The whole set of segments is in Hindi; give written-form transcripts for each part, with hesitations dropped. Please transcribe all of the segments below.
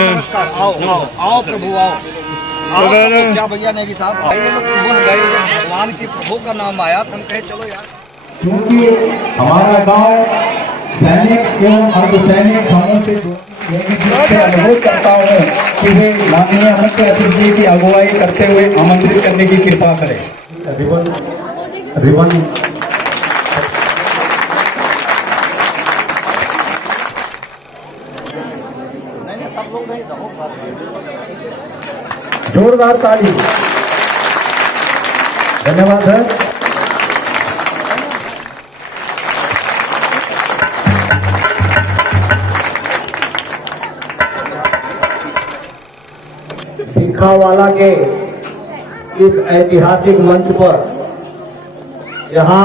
नमस्कार। आओ आओ आओ प्रभु आओ आओ। क्या भैया नेगी साहब भाई ये लोग सुबह गए जब भगवान की प्रभु का नाम आया तो हम कहे चलो यार, क्योंकि हमारा गांव सैनिक एवं अर्धसैनिक समूह से अनुरोध करता हूँ कि वे माननीय मुख्य अतिथि की अगुवाई करते हुए आमंत्रित करने की कृपा करें। रिबन जोरदार ताली। धन्यवाद सर। भिखावाला के इस ऐतिहासिक मंच पर यहाँ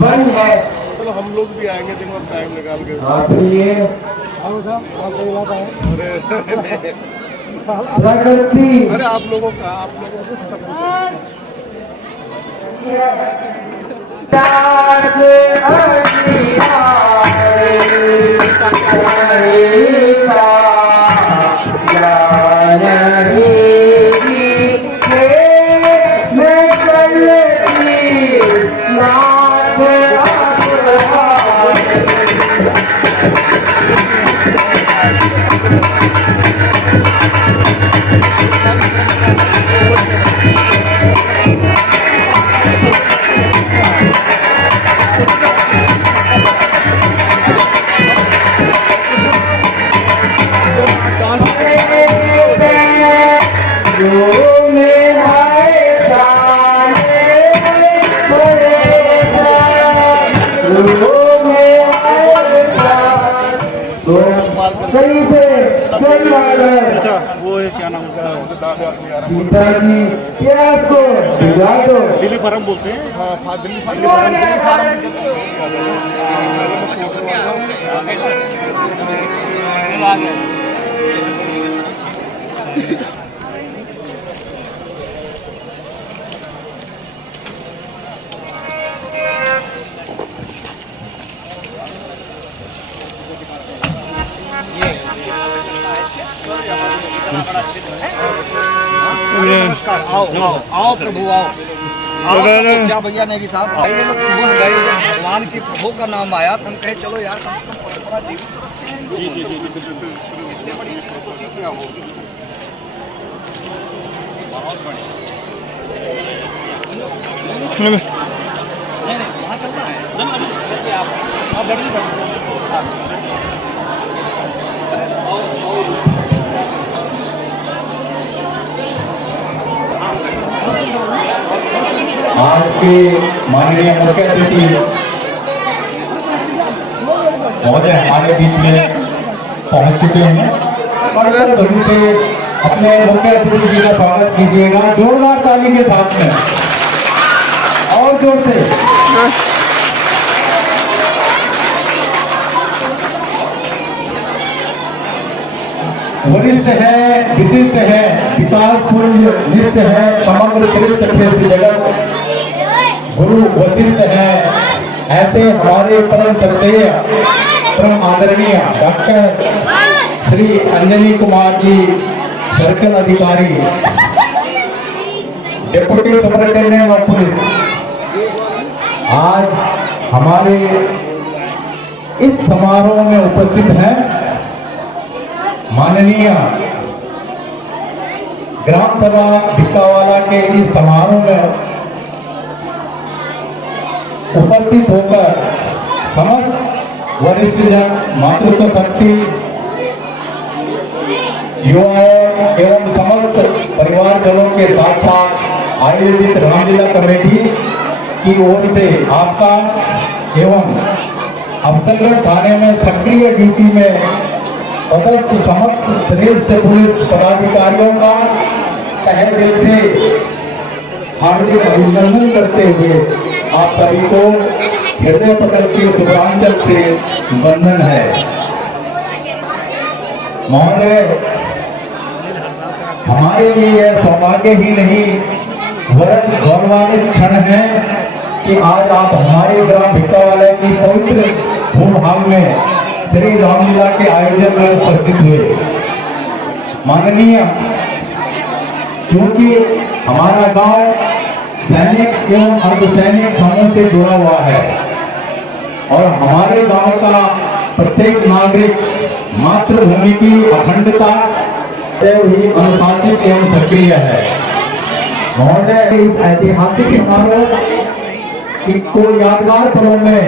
बंद है। चलो हम लोग भी आएंगे दिन में टाइम निकाल के। अरे आप लोगों से सब अच्छा वो है क्या नाम उसका, पिताजी क्या को दिल्ली फार्म बोलते हैं। हाँ दिल्ली फार्म नमस्कार। आओ आओ आओ प्रभु आओ आओ। क्या भैया नेगी साहब भाई ये लोग सुबह गए जब भगवान की प्रभु का नाम आया तो हम कहे चलो यार, परंपरा जी इससे बड़ी खुशी क्या होगी। बहुत बढ़िया। नहीं वहाँ चलना है आप बैठिए। आज के माननीय मुख्य अतिथि महोदय हमारे बीच में पहुंच चुके हैं और सभी से अपने मुख्य अतिथि जी का स्वागत कीजिएगा जोरदार ताली के साथ में और जोर से। वरिष्ठ है, विशिष्ट है, विकासपूर्ण निष्ठ है, समग्र तीर्थ क्षेत्र जगत गुरु वशिष्ठ है। ऐसे हमारे परम श्रद्धेय परम आदरणीय डॉक्टर श्री अंजनी कुमार जी सर्कल अधिकारी, डिप्टी सुपरिटेंडेंट ऑफ पुलिस, आज हमारे इस समारोह में उपस्थित हैं। माननीय ग्राम सभा भिक्कावाला के इस समारोह में उपस्थित होकर समस्त वरिष्ठ जन, मातृत्व शक्ति, युवाओं एवं समस्त परिवारजनों के साथ साथ आयोजित रामलीला कमेटी की ओर से आपका एवं अफसरगढ़ थाने में सक्रिय ड्यूटी में पदस्थ समस्त श्रेष्ठ पुलिस पदाधिकारियों का तहे दिल से हार्दिक अभिनंदन करते हुए आप सभी को हृदय पटल के शुभांजल से वंदन है। महोदय, हमारे लिए यह सौभाग्य ही नहीं वरन गौरवान्वित क्षण है कि आज आप हमारे ग्राम भिक्कावाला की पवित्र भूभाग में श्री रामलीला के आयोजन में उपस्थित हुए। माननीय, क्योंकि हमारा गांव सैनिक एवं अर्धसैनिक समूह से जुड़ा हुआ है और हमारे गांव का प्रत्येक नागरिक मातृभूमि की अखंडता ही अनुशासित एवं सक्रिय है। महोदय, इस ऐतिहासिक समारोह को यादगार पलों में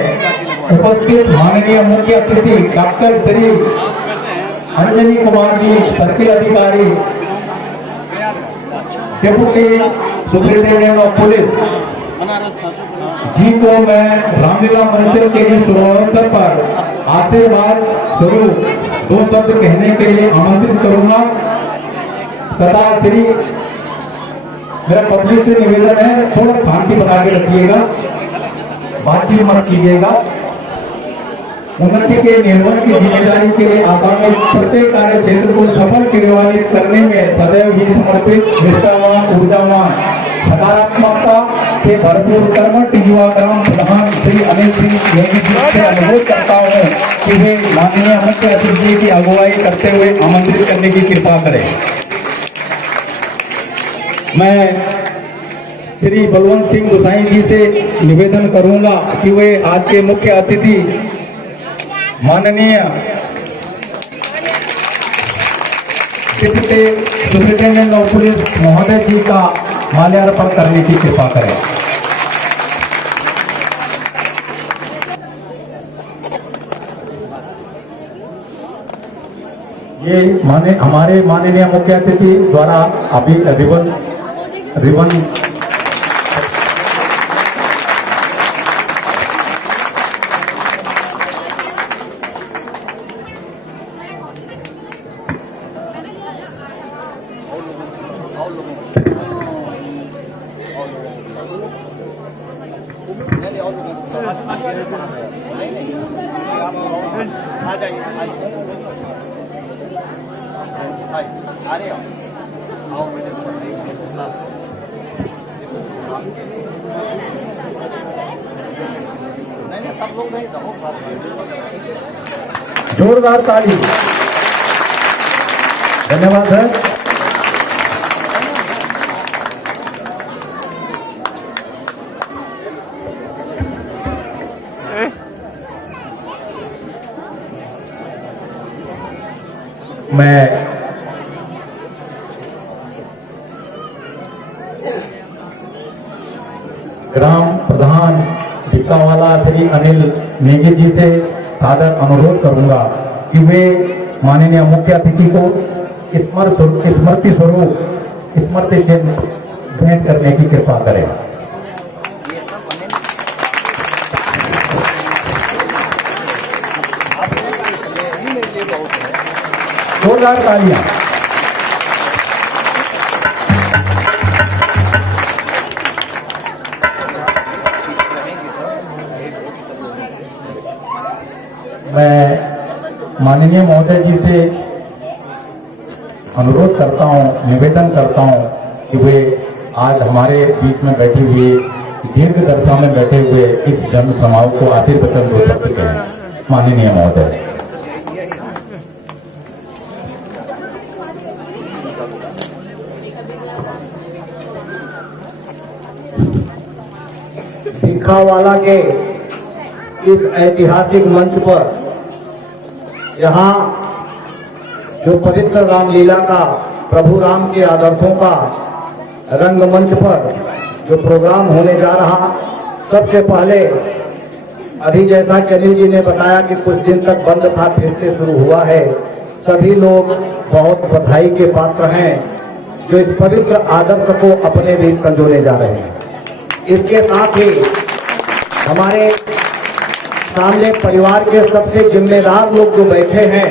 उपस्थित माननीय मुख्य अतिथि डॉक्टर श्री अंजनी कुमार जी सर्किल अधिकारी, डिप्टी सुपरिटेंडेंट ऑफ पुलिस जी को मैं रामलीला मंदिर के इस अवसर पर आशीर्वाद स्वरूप 2 शब्द कहने के लिए आमंत्रित करूंगा तथा श्री मेरा पब्लिक से निवेदन है, थोड़ा शांति बना के रखिएगा, बातचीत मत कीजिएगा। उन्नति के निर्माण की जिम्मेदारी के लिए आगामी प्रत्येक कार्य क्षेत्र को सफल क्रियान्वित करने में सदैव ही समर्पित, निष्ठावान, ऊर्जावान, सकारात्मकता से भरपूर कर्मठ युवा ग्राम प्रधान श्री अनिल सिंह नेगी जी से अनुरोध करता हूँ कि वे माननीय मुख्य अतिथि की अगुवाई करते हुए आमंत्रित करने की कृपा करें। मैं श्री बलवंत सिंह गोसाई जी से निवेदन करूंगा कि वे आज के मुख्य अतिथि माननीय डिप्टी सुपरिटेंडेंट ऑफ पुलिस महोदय जी का माल्यार्पण करने की कृपा करें। ये हमारे माननीय मुख्य अतिथि द्वारा अभी रिबन जोरदार ताली। धन्यवाद सर। मैं ग्राम प्रधान भिक्कावाला श्री अनिल नेगी जी से सादर अनुरोध करूंगा कि वे माननीय मुख्य अतिथि को स्मृति स्वरूप स्मृति चिन्ह भेंट करने की कृपा करें। जोरदार तालियां। मैं माननीय महोदय जी से अनुरोध करता हूं, निवेदन करता हूं कि वे आज हमारे बीच में बैठे हुए दीर्घ दर्शा में बैठे हुए इस जन समारोह को आशीर्वचन दो शब्द कहें। माननीय महोदय। लिखावाला के इस ऐतिहासिक मंच पर यहाँ जो पवित्र रामलीला का, प्रभु राम के आदर्शों का रंगमंच पर जो प्रोग्राम होने जा रहा, सबसे पहले अभी जैसा कि अनिल जी ने बताया कि कुछ दिन तक बंद था, फिर से शुरू हुआ है। सभी लोग बहुत बधाई के पात्र हैं जो इस पवित्र आदर्श को अपने बीच संजोने जा रहे हैं। इसके साथ ही हमारे सामने परिवार के सबसे जिम्मेदार लोग जो बैठे हैं,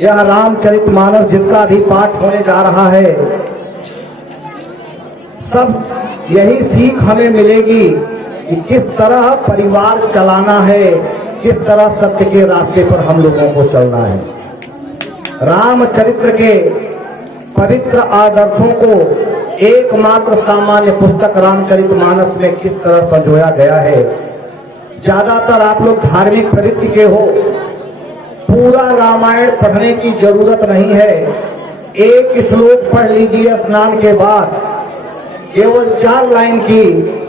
यह रामचरितमानस जिसका भी पाठ होने जा रहा है, सब यही सीख हमें मिलेगी कि किस तरह परिवार चलाना है, किस तरह सत्य के रास्ते पर हम लोगों को चलना है। रामचरित्र के पवित्र आदर्शों को एकमात्र सामान्य पुस्तक रामचरितमानस में किस तरह संजोया गया है। ज्यादातर आप लोग धार्मिक प्रवृत्ति के हो, पूरा रामायण पढ़ने की जरूरत नहीं है। एक श्लोक पढ़ लीजिए स्नान के बाद, केवल 4 लाइन की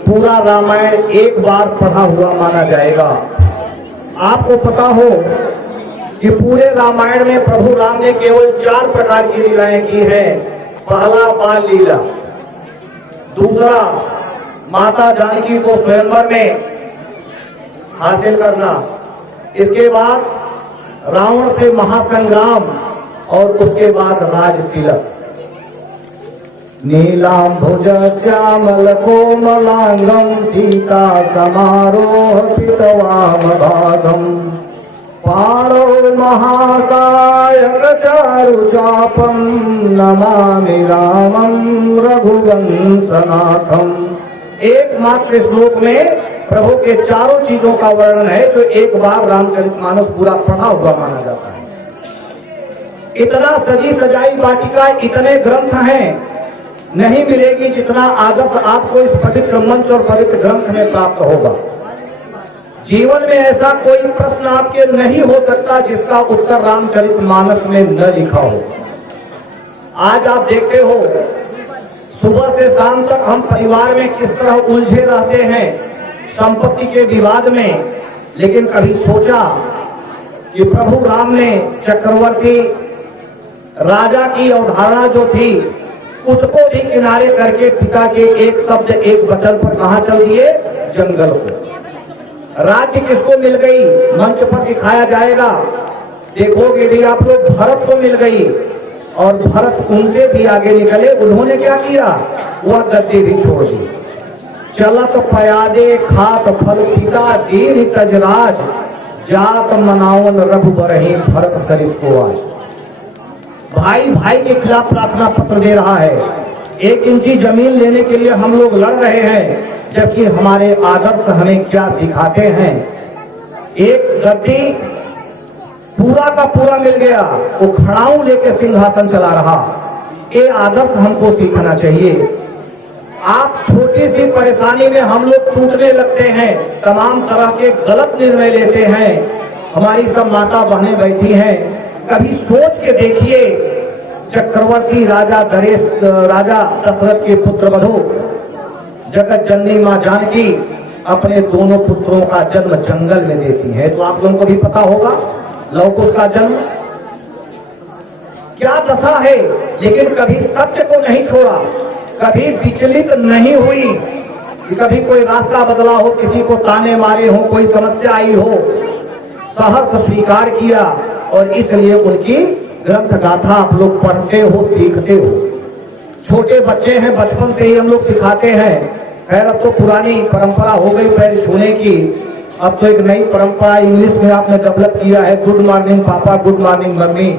पूरा रामायण एक बार पढ़ा हुआ माना जाएगा। आपको पता हो कि पूरे रामायण में प्रभु राम ने केवल 4 प्रकार की लीलाएं की हैं। पहला बाल लीला, दूसरा माता जानकी को स्वयंवर में हासिल करना, इसके बाद रावण से महासंग्राम और उसके बाद राज तिलक। नीलांभुज श्यामल कोमलांगम सीता समारोह पितवाम भागम पाणो महाकायक चारु चापम नमामि रामं रघुवंशनाथम। एकमात्र श्लोक में प्रभु के चारों चीजों का वर्णन है जो एक बार रामचरितमानस पूरा पढ़ा हुआ माना जाता है। इतना सजी सजाई वाटिका, इतने ग्रंथ हैं, नहीं मिलेगी जितना आदर्श आपको इस पवित्र मंच और पवित्र ग्रंथ में प्राप्त होगा। जीवन में ऐसा कोई प्रश्न आपके नहीं हो सकता जिसका उत्तर रामचरितमानस में न लिखा हो। आज आप देखते हो सुबह से शाम तक हम परिवार में किस तरह उलझे रहते हैं संपत्ति के विवाद में, लेकिन कभी सोचा कि प्रभु राम ने चक्रवर्ती राजा की अवधारणा जो थी उसको भी किनारे करके पिता के एक शब्द एक वचन पर कहां चल दिए, जंगल को। राज्य किसको मिल गई, मंच पर दिखाया जाएगा, देखोगे भी आप लोग, भरत को मिल गई। और भरत उनसे भी आगे निकले, उन्होंने क्या किया, वह गद्दी भी छोड़ दी। चलत पयादे खात फल पिता दीन तजराज जात मनावन रघुबरहि भरत सरित को आज। भाई भाई के खिलाफ प्रार्थना पत्र दे रहा है। 1 इंची जमीन लेने के लिए हम लोग लड़ रहे हैं, जबकि हमारे आदर्श हमें क्या सिखाते हैं। एक गद्दी पूरा का पूरा मिल गया, वो खड़ाऊ लेके सिंहासन चला रहा। ये आदर्श हमको सीखना चाहिए। आप छोटी सी परेशानी में हम लोग टूटने लगते हैं, तमाम तरह के गलत निर्णय लेते हैं। हमारी सब माता बहनें बैठी हैं, कभी सोच के देखिए, चक्रवर्ती राजा दशरथ के पुत्र वधु जगत जननी मां जानकी अपने दोनों पुत्रों का जन्म जंगल में देती है। तो आप लोगों को भी पता होगा लव कुश का जन्म क्या दशा है, लेकिन कभी सत्य को नहीं छोड़ा, कभी विचलित नहीं हुई कि कभी कोई रास्ता बदला हो, किसी को ताने मारे हो, कोई समस्या आई हो, सहर्ष स्वीकार किया। और इसलिए उनकी ग्रंथ गाथा आप लोग पढ़ते हो, सीखते हो। छोटे बच्चे हैं, बचपन से ही हम लोग सिखाते हैं। खैर अब तो पुरानी परंपरा हो गई पैर छूने की, अब तो एक नई परंपरा इंग्लिश में आपने डेवलप किया है, गुड मॉर्निंग पापा, गुड मॉर्निंग मम्मी।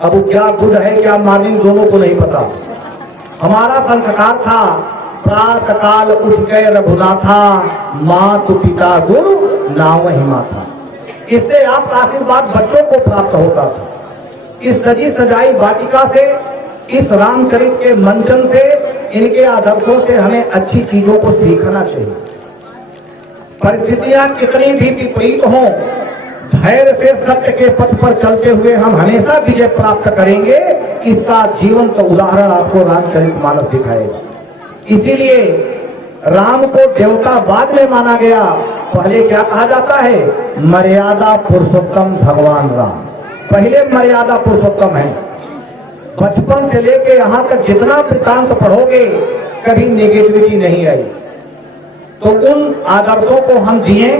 अब वो क्या गुड है क्या मॉर्निंग दोनों को नहीं पता। हमारा संस्कार था प्रातः काल उठ गए रघुनाथा, मातु पिता गुरु नाव ही माता। इससे आपका आशीर्वाद बच्चों को प्राप्त होता था। इस सजी सजाई वाटिका से, इस रामचरित के मंचन से, इनके आदर्शों से हमें अच्छी चीजों को सीखना चाहिए। परिस्थितियां कितनी भी विपरीत हों, धैर्य से सत्य के पथ पर चलते हुए हम हमेशा विजय प्राप्त करेंगे। इसका जीवंत उदाहरण आपको रामचरितमानस दिखाएगा। इसीलिए राम को देवता बाद में माना गया, पहले क्या कहा जाता है? मर्यादा पुरुषोत्तम भगवान राम, पहले मर्यादा पुरुषोत्तम है। बचपन से लेके यहाँ तक जितना वृत्तांत पढ़ोगे कभी नेगेटिविटी नहीं आई। तो उन आदर्शों को हम जिए।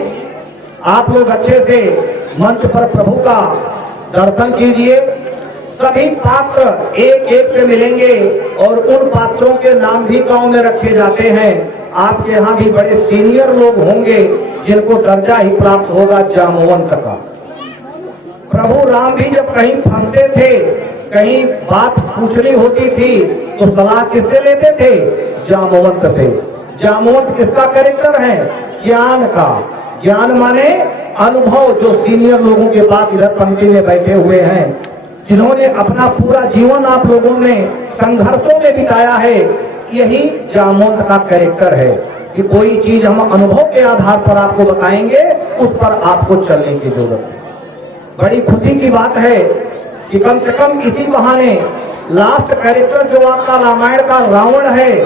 आप लोग अच्छे से मंच पर प्रभु का दर्शन कीजिए। सभी पात्र एक एक से मिलेंगे और उन पात्रों के नाम भी गांव में रखे जाते हैं। आपके यहाँ भी बड़े सीनियर लोग होंगे जिनको दर्जा ही प्राप्त होगा जामवंत का। प्रभु राम भी जब कहीं फंसते थे, कहीं बात पूछनी होती थी तो सलाह किससे लेते थे? जामवंत से। जामवंत किसका कैरेक्टर है? ज्ञान का। ज्ञान माने अनुभव, जो सीनियर लोगों के पास इधर पंक्ति में बैठे हुए हैं, जिन्होंने अपना पूरा जीवन आप लोगों ने संघर्षों में बिताया है, यही जामवंत का कैरेक्टर है कि कोई चीज हम अनुभव के आधार पर आपको बताएंगे, उस पर आपको चलने की जरूरत है। बड़ी खुशी की बात है कि कम से कम इसी बहाने लास्ट कैरेक्टर जो आपका रामायण का रावण है,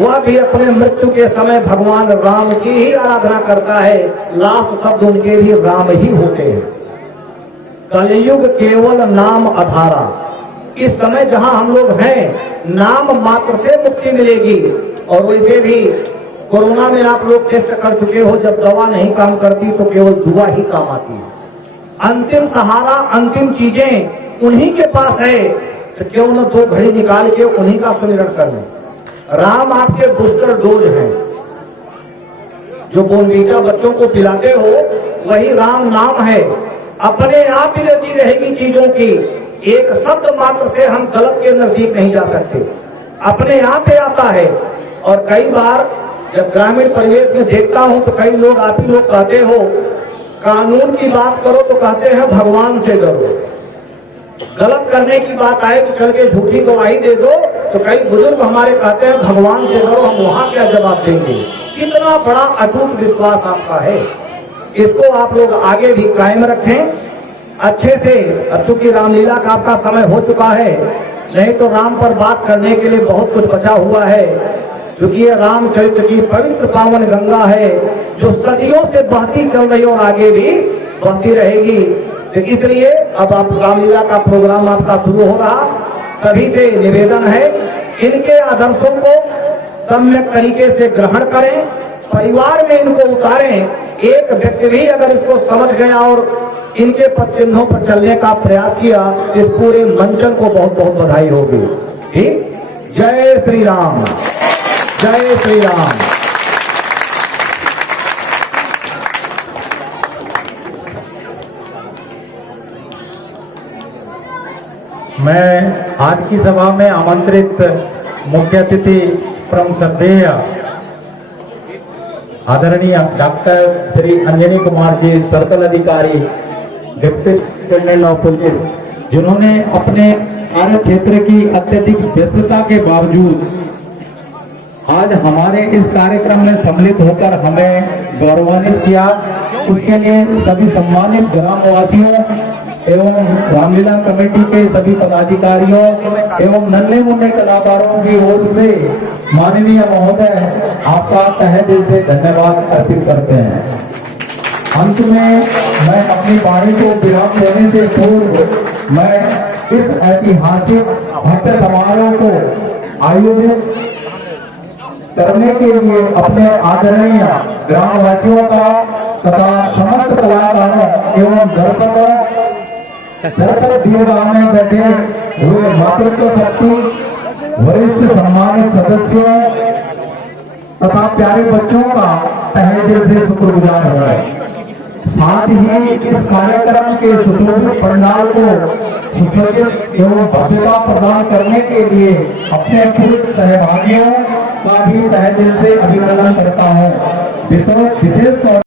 वह भी अपने मृत्यु के समय भगवान राम की ही आराधना करता है। लास्ट शब्द उनके भी राम ही होते हैं। कलयुग केवल नाम आधारा। इस समय जहां हम लोग हैं, नाम मात्र से मुक्ति मिलेगी। और वैसे भी कोरोना में आप लोग टेस्ट कर चुके हो, जब दवा नहीं काम करती तो केवल दुआ ही काम आती है। अंतिम सहारा, अंतिम चीजें उन्हीं के पास है, तो क्यों न 2 घड़ी निकाल के उन्हीं का सुमिरन कर लें। राम आपके बूस्टर डोज हैं। जो बोनवीटा बच्चों को पिलाते हो वही राम नाम है। अपने आप एनर्जी रहेगी चीजों की। एक शब्द मात्र से हम गलत के नजदीक नहीं जा सकते, अपने आप ही आता है। और कई बार जब ग्रामीण परिवेश में देखता हूं तो कई लोग, आप ही लोग कहते हो, कानून की बात करो तो कहते हैं भगवान से डरो। गलत करने की बात आए तो चल के झूठी गवाही दे दो, तो कई बुजुर्ग हमारे कहते हैं भगवान से डरो, हम वहां क्या जवाब देंगे। कितना बड़ा अटूट विश्वास आपका है, इसको आप लोग आगे भी कायम रखें अच्छे से। अब चूंकि रामलीला का आपका समय हो चुका है, नहीं तो राम पर बात करने के लिए बहुत कुछ बचा हुआ है, क्योंकि ये रामचरित्र की पवित्र पावन गंगा है जो सदियों से बहती चल रही और आगे भी बहती रहेगी। तो इसलिए अब आप रामलीला का प्रोग्राम आपका शुरू हो रहा। सभी से निवेदन है, इनके आदर्शों को सम्यक तरीके से ग्रहण करें, परिवार में इनको उतारें। एक व्यक्ति भी अगर इसको समझ गया और इनके पद चिन्हों पर चलने का प्रयास किया, इस पूरे मंचन को बहुत बहुत बधाई होगी। ठीक, जय श्री राम, जय श्री राम। मैं आज की सभा में आमंत्रित मुख्य अतिथि परम श्रद्धेय आदरणीय डॉक्टर श्री अंजनी कुमार जी, सर्कल अधिकारी डिप्टी सुपरिटेंडेंट ऑफ पुलिस, जिन्होंने अपने कार्य क्षेत्र की अत्यधिक व्यस्तता के बावजूद आज हमारे इस कार्यक्रम में सम्मिलित होकर हमें गौरवान्वित किया। उसके लिए सभी सम्मानित ग्रामवासियों एवं रामलीला कमेटी के सभी पदाधिकारियों एवं नन्हे मुन्ने कलाकारों की ओर से माननीय महोदय आपका तहे दिल से धन्यवाद अर्पित करते हैं। अंत में मैं अपनी वाणी को विराम देने से पूर्व मैं इस ऐतिहासिक भव्य समारोह को आयोजित करने के लिए अपने आदरणीय ग्रामवासियों का तथा समस्त कलाकारों एवं दर्शकों, दरअसल दीर्घाव में बैठे हुए मातृत्व शक्ति, वरिष्ठ सम्मानित सदस्यों तथा प्यारे बच्चों का तहे दिल से शुक्रगुजार है। साथ ही इस कार्यक्रम के सुशोभित पंडाल को सुसज्जित एवं भव्यता प्रदान करने के लिए अपने पूर्व सहभागियों का भी तहे दिल से अभिनंदन करता हूँ। विशेष तौर